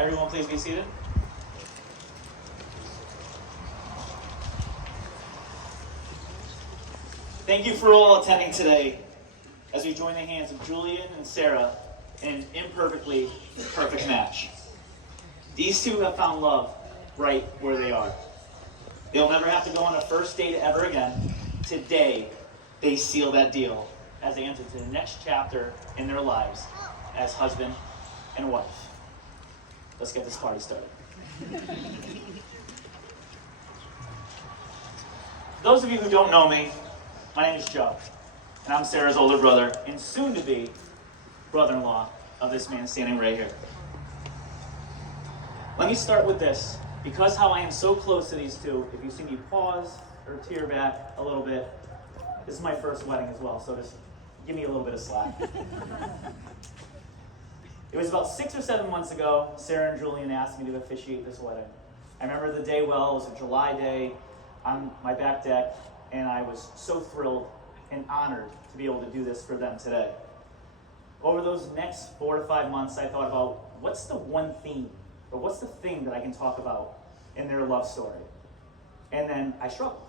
Everyone please be seated. Thank you for all attending today as we join the hands of Julian and Sarah in an imperfectly perfect match. These two have found love right where they are. They'll never have to go on a first date ever again. Today, they seal that deal as they enter to the next chapter in their lives as husband and wife. Let's get this party started. Those of you who don't know me, my name is Joe, and I'm Sarah's older brother and soon-to-be brother-in-law of this man standing right here. Let me start with this. Because how I am so close to these two, if you see me pause or tear back a little bit, this is my first wedding as well, so just give me a little bit of slack. It was about 6 or 7 months ago, Sarah and Julian asked me to officiate this wedding. I remember the day well. It was a July day on my back deck, and I was so thrilled and honored to be able to do this for them today. Over those next 4 to 5 months, I thought about what's the one theme, or what's the thing that I can talk about in their love story? And then I struggled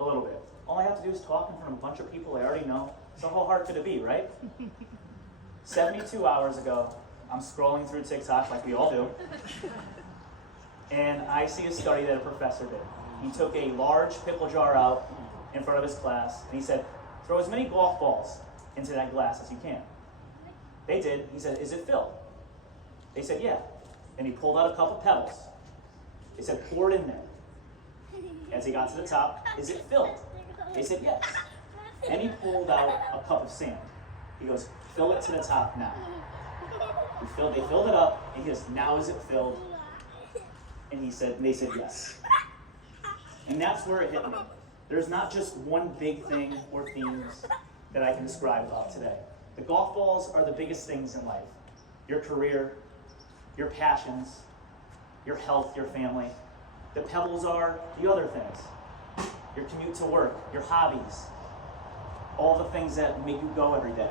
a little bit. All I have to do is talk in front of a bunch of people I already know. So how hard could it be, right? 72 hours ago, I'm scrolling through TikTok like we all do, and I see a study that a professor did. He took a large pickle jar out in front of his class, and he said, throw as many golf balls into that glass as you can. They did. He said, is it filled? They said, yeah. And he pulled out a cup of pebbles. They said, pour it in there. As he got to the top, is it filled? They said, yes. And he pulled out a cup of sand. He goes, fill it to the top now. They filled it up, and he goes, now is it filled? And they said, yes. And that's where it hit me. There's not just one big thing or themes that I can describe about today. The golf balls are the biggest things in life. Your career, your passions, your health, your family. The pebbles are the other things. Your commute to work, your hobbies, all the things that make you go every day.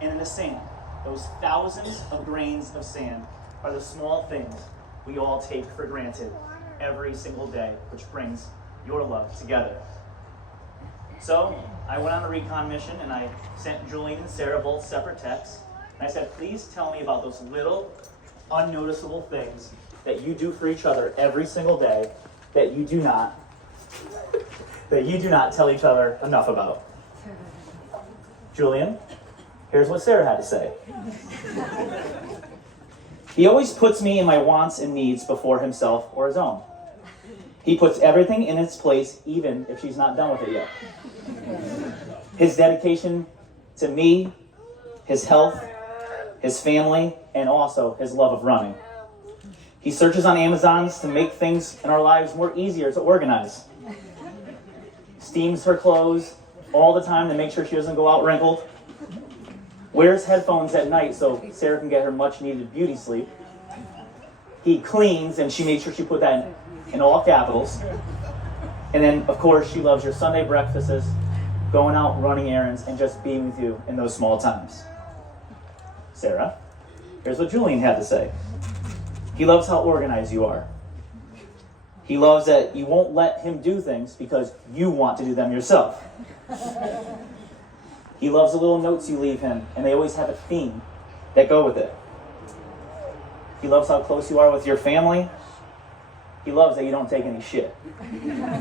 And in the sand, those thousands of grains of sand are the small things we all take for granted every single day, which brings your love together. So I went on a recon mission, and I sent Julian and Sarah both separate texts. And I said, please tell me about those little unnoticeable things that you do for each other every single day that you do not tell each other enough about. Julian, here's what Sarah had to say. He always puts me and my wants and needs before himself or his own. He puts everything in its place, even if she's not done with it yet. His dedication to me, his health, his family, and also his love of running. He searches on Amazons to make things in our lives more easier to organize. Steams her clothes all the time to make sure she doesn't go out wrinkled. Wears headphones at night so Sarah can get her much needed beauty sleep. He cleans, and she made sure she put that in all capitals. And then, of course, she loves your Sunday breakfasts, going out running errands, and just being with you in those small times. Sarah, here's what Julian had to say. He loves how organized you are. He loves that you won't let him do things because you want to do them yourself. He loves the little notes you leave him, and they always have a theme that go with it. He loves how close you are with your family. He loves that you don't take any shit.